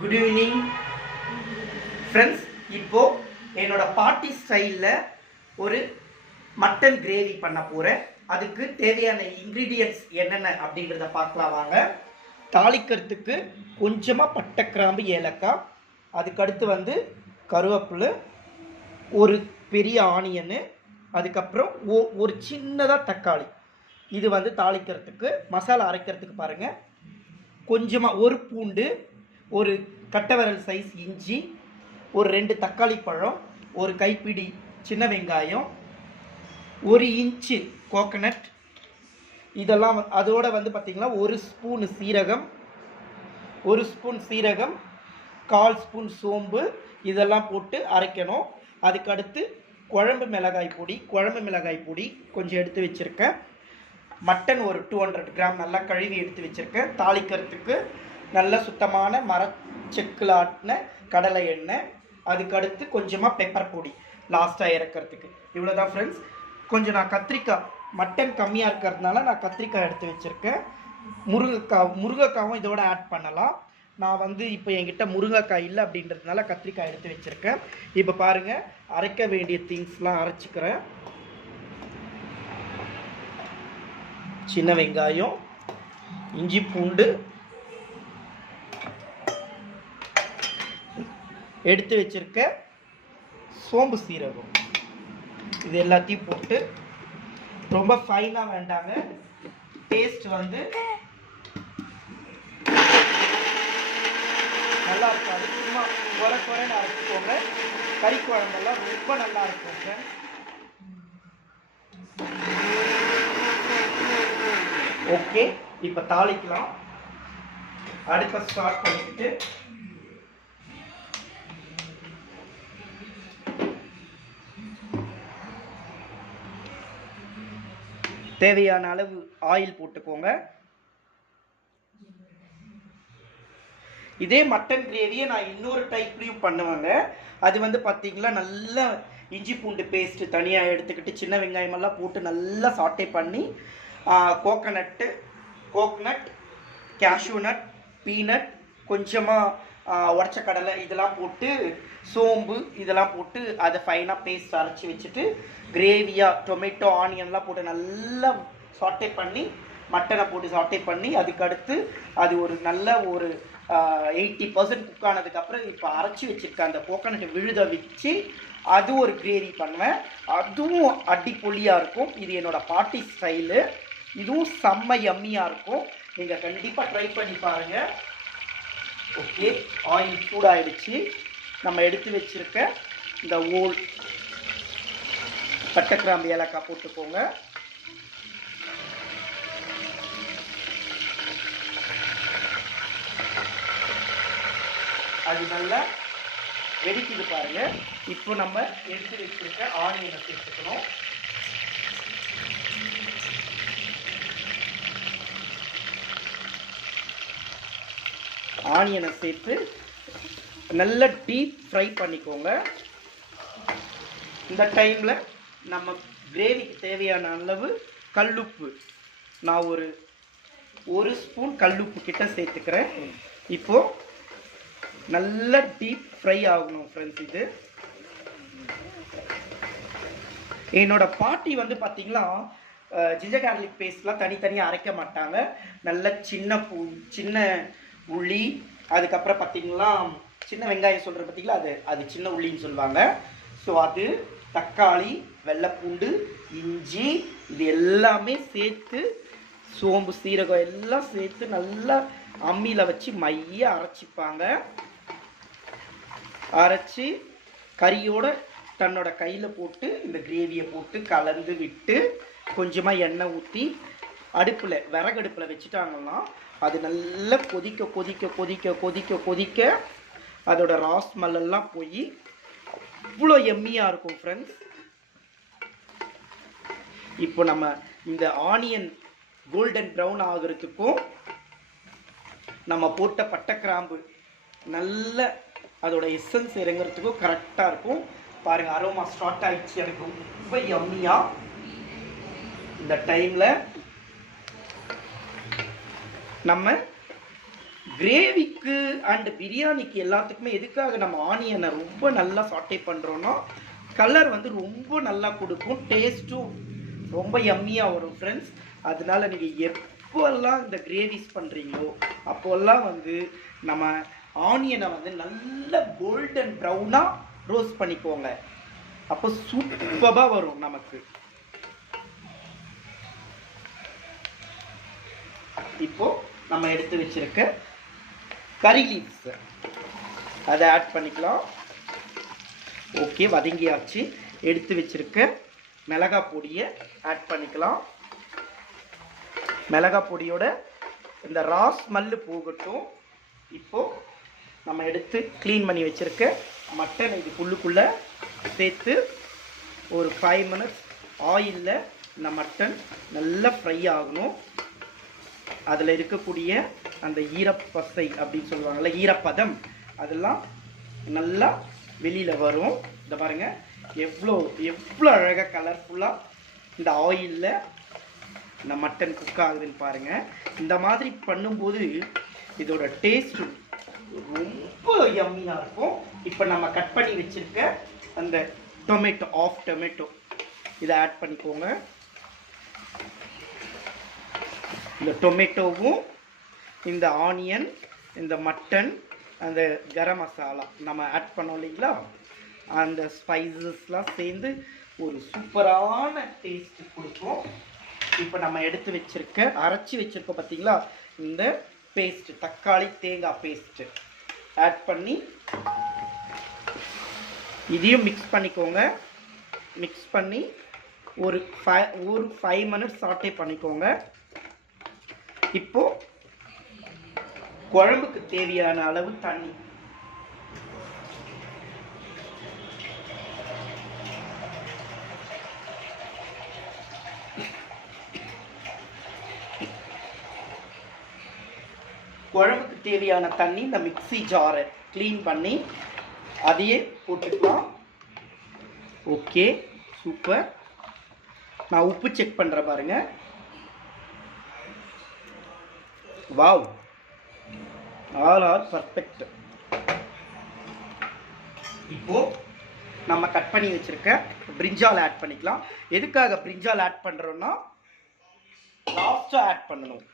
Good evening friends. இப்போது என்னோட party ஸ்டைலில் ஒரு மட்டன் கிரேவி பண்ண போகிறேன். அதுக்கு தேவையான இன்க்ரீடியன்ட்ஸ் என்னென்ன அப்படின்றத பார்க்கலாம் வாங்க. தாளிக்கிறதுக்கு கொஞ்சமாக பட்டை, கிராம்பு, ஏலக்காய், அதுக்கடுத்து கருவேப்பிலை, ஒரு பெரிய ஆனியனு, அதுக்கப்புறம் ஒரு சின்னதாக தக்காளி. இது தாளிக்கிறதுக்கு. மசாலா அரைக்கிறதுக்கு பாருங்கள், கொஞ்சமாக ஒரு பூண்டு, ஒரு கட்டை சைஸ் இஞ்சி, ஒரு 2 தக்காளி பழம், ஒரு கைப்பிடி சின்ன வெங்காயம், 1 இன்ச்சு கோகனட், இதெல்லாம் அதோட பார்த்திங்கன்னா 1 ஸ்பூன் சீரகம், 1 ஸ்பூன் சீரகம், 1/4 ஸ்பூன் சோம்பு, இதெல்லாம் போட்டு அரைக்கணும். அதுக்கடுத்து குழம்பு மிளகாய் பொடி கொஞ்சம் எடுத்து வச்சுருக்கேன். மட்டன் ஒரு 200 கிராம் நல்லா கழுவி எடுத்து வச்சுருக்கேன். தாளிக்கிறதுக்கு நல்ல சுத்தமான மரச்செக்கில் ஆட்டின கடலை எண்ணெய், அதுக்கடுத்து கொஞ்சமாக பெப்பர் பொடி லாஸ்ட்டாக இறக்கிறதுக்கு. இவ்வளோ தான் ஃப்ரெண்ட்ஸ். கொஞ்சம் நான் கத்திரிக்காய், மட்டன் கம்மியாக இருக்கிறதுனால நான் கத்திரிக்காய் எடுத்து வச்சுருக்கேன். முருங்கைக்காவும் இதோட ஆட் பண்ணலாம். நான் இப்போ என்கிட்ட முருங்கைக்காய் இல்லை அப்படின்றதுனால கத்திரிக்காய் எடுத்து வச்சுருக்கேன். இப்போ பாருங்கள், அரைக்க வேண்டிய திங்ஸ்லாம் அரைச்சிக்கிறேன். சின்ன வெங்காயம், இஞ்சி பூண்டு, எடுத்து வச்சிருக்க சோம்பு சீரகம், இது எல்லாத்தையும் போட்டு ரொம்ப ஃபைனாக வேண்டாங்க. டேஸ்ட் நல்லா இருக்கும். அது சும்மா குறைன்னு அரைச்சிக்கோங்க. கறி குழம்பெல்லாம் ரொம்ப நல்லா இருக்குங்க. ஓகே, இப்போ தாளிக்கலாம். அடுப்பை ஸ்டார்ட் பண்ணிக்கிட்டு தேவையான அளவு ஆயில் போட்டுக்கோங்க. இதே மட்டன் கிரேவியை நான் இன்னொரு டைப்லையும் பண்ணுவேங்க. அது பார்த்தீங்களா, நல்லா இஞ்சி பூண்டு பேஸ்ட்டு தனியாக எடுத்துக்கிட்டு சின்ன வெங்காயமெல்லாம் போட்டு நல்லா சாட்டே பண்ணி கோகனட், கேஷ்யூ நட், பீனட், கொஞ்சமாக உடச்ச கடலை, இதெல்லாம் போட்டு சோம்பு இதெல்லாம் போட்டு அதை ஃபைனாக பேஸ்ட் அரைச்சி வச்சுட்டு கிரேவியாக டொமேட்டோ, ஆனியன்லாம் போட்டு நல்லா சாட்டே பண்ணி மட்டனை போட்டு சாட்டே பண்ணி அதுக்கடுத்து அது ஒரு நல்ல ஒரு 80% குக் ஆனதுக்கப்புறம் இப்போ அரைச்சி வச்சுருக்க அந்த கோகனட்டை விழுத வச்சு அது ஒரு கிரேவி பண்ணுவேன். அதுவும் அடிப்பொலியாக இருக்கும். இது என்னோடய பார்ட்டி ஸ்டைலு. இதுவும் செம்ம யம்மியாக இருக்கும். நீங்கள் கண்டிப்பாக ட்ரை பண்ணி பாருங்கள். ஓகே, ஆயில் சூடாகிடுச்சு. நம்ம எடுத்து வச்சுருக்க இந்த பட்டை, கிராம்பு, ஏலக்காய் போட்டுக்கோங்க. அது நல்லா வெடிக்குது பாருங்க. இப்போ நம்ம எடுத்து வச்சிருக்க ஆனியனை சேர்த்துக்கணும். ஆனியனை சேர்த்து நல்லா டீப் ஃப்ரை பண்ணிக்கோங்க. இந்த டைமில் நம்ம கிரேவிக்கு தேவையான அளவு கல்லுப்பு, நான் ஒரு ஸ்பூன் கல்லுப்பு கிட்ட சேர்த்துக்கிறேன். இப்போது நல்லா டீப் ஃப்ரை ஆகணும் ஃப்ரெண்ட்ஸ். இது என்னோட பாட்டி பார்த்தீங்களா, ஜிஞ்சர் கார்லிக் பேஸ்ட்லாம் தனித்தனியாக அரைக்க மாட்டாங்க. நல்ல சின்ன உள்ளி, அதுக்கப்புறம் பார்த்தீங்கன்னா சின்ன வெங்காயம் சொல்கிற பார்த்தீங்களா, அது சின்ன உள்ளின்னு சொல்லுவாங்க. ஸோ அது தக்காளி, வெள்ளைப்பூண்டு, இஞ்சி, இது எல்லாமே சேர்த்து சோம்பு சீரகம் எல்லாம் சேர்த்து நல்லா அம்மியில் வச்சு மைய அரைச்சிப்பாங்க. அரைச்சி கறியோட தன்னோட கையில் போட்டு இந்த கிரேவியை போட்டு கலந்து விட்டு கொஞ்சமாக எண்ணெய் ஊற்றி விறகடுப்பில் வச்சுட்டாங்கன்னா அது நல்லா கொதிக்க அதோட ராஸ்மெல்லாம் போய் அவ்வளோ எம்மியாக இருக்கும் ஃப்ரெண்ட்ஸ். இப்போ நம்ம இந்த ஆனியன் கோல்டன் ப்ரௌன் ஆகிறதுக்கும் நம்ம போட்ட பட்டை, கிராம்பு நல்ல அதோட எசன்ஸ் இறங்குறதுக்கும் கரெக்டாக இருக்கும். பாருங்கள், அரோமா ஸ்டார்ட் ஆகிடுச்சு. எனக்கு ரொம்ப யம்மியாக. இந்த டைமில் நம்ம கிரேவிக்கு அண்ட் பிரியாணிக்கு எல்லாத்துக்குமே எதுக்காக நம்ம ஆனியனை ரொம்ப நல்லா சாட்டே பண்ணுறோன்னா கலர் வந்து ரொம்ப நல்லா கொடுக்கும், டேஸ்ட்டும் ரொம்ப யம்மியாக வரும் ஃப்ரெண்ட்ஸ். அதனால நீங்கள் எப்போல்லாம் இந்த கிரேவிஸ் பண்ணுறீங்களோ அப்போல்லாம் வந்து நம்ம ஆனியனை வந்து நல்ல கோல்டன் ப்ரௌனாக ரோஸ்ட் பண்ணிக்கோங்க. அப்போ சூப்பராக வரும் நமக்கு. இப்போ நம்ம எடுத்து வச்சிருக்க கறி லீவ்ஸ் அதை ஆட் பண்ணிக்கலாம். ஓகே, வதங்கியாச்சு. எடுத்து வச்சிருக்க மிளகாய் பொடியை ஆட் பண்ணிக்கலாம். மிளகாய் பொடியோட இந்த ரா ஸ்மெல்லு போகட்டும். இப்போ நம்ம எடுத்து க்ளீன் பண்ணி வச்சிருக்க மட்டன் இது புல்லுக்குள்ளே சேர்த்து ஒரு 5 மினிட்ஸ் ஆயிலில் இந்த மட்டன் நல்லா ஃப்ரை ஆகணும். அதில் இருக்கக்கூடிய அந்த ஈரப்பசை அப்படின்னு சொல்லுவாங்கள்ல, ஈரப்பதம், அதெல்லாம் நல்லா வெளியில் வரும். இந்த பாருங்கள் எவ்வளோ அழகாக கலர்ஃபுல்லாக இந்த ஆயிலில் இந்த மட்டன் குக் ஆகுதுன்னு பாருங்கள். இந்த மாதிரி பண்ணும்போது இதோட டேஸ்ட் ரொம்ப யம்மியாக இருக்கும். இப்போ நம்ம கட் பண்ணி வச்சுருக்க அந்த டொமேட்டோ இதை ஆட் பண்ணிக்கோங்க. இந்த டொமேட்டோவும் இந்த ஆனியன், இந்த மட்டன், அந்த கரம் மசாலா நம்ம ஆட் பண்ணோம் இல்லைங்களா, அந்த ஸ்பைசஸ்லாம் சேர்ந்து ஒரு சூப்பரான டேஸ்ட் கொடுக்கும். இப்போ நம்ம எடுத்து வச்சிருக்க அரைச்சி வச்சிருக்கோம் பார்த்தீங்களா, இந்த பேஸ்ட், தக்காளி தேங்காய் பேஸ்ட்டு ஆட் பண்ணி இதையும் மிக்ஸ் பண்ணிக்கோங்க. மிக்ஸ் பண்ணி ஒரு 5 மினிட்ஸ் சாட்டே பண்ணிக்கோங்க. இப்போ குழம்புக்கு தேவையான அளவு தண்ணி, குழம்புக்கு தேவையான தண்ணி இந்த மிக்ஸி ஜாரை க்ளீன் பண்ணி அதையே போட்டுக்கலாம். Okay, super. நான் உப்பு செக் பண்ணுறேன் பாருங்க. Wow, all are perfect. இப்போ நம்ம கட் பண்ணி வச்சிருக்க பிரிஞ்சால் ஆட் பண்ணிக்கலாம். எதுக்காக பிரிஞ்சால் ஆட் பண்ணுறோன்னா லாஸ்ட்டாக ஆட் பண்ணணும்,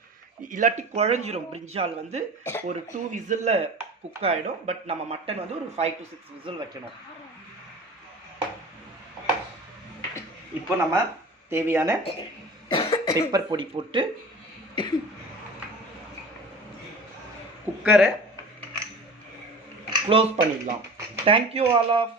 இல்லாட்டி குழஞ்சிரும். பிரிஞ்சால் வந்து ஒரு 2 விசிலில் குக் ஆகிடும். பட் நம்ம மட்டன் வந்து ஒரு 5 to 6 விசில் வைக்கணும். இப்போ நம்ம தேவையான பெப்பர் பொடி போட்டு குக்கரை க்ளோஸ் பண்ணிடலாம். Thank you all of.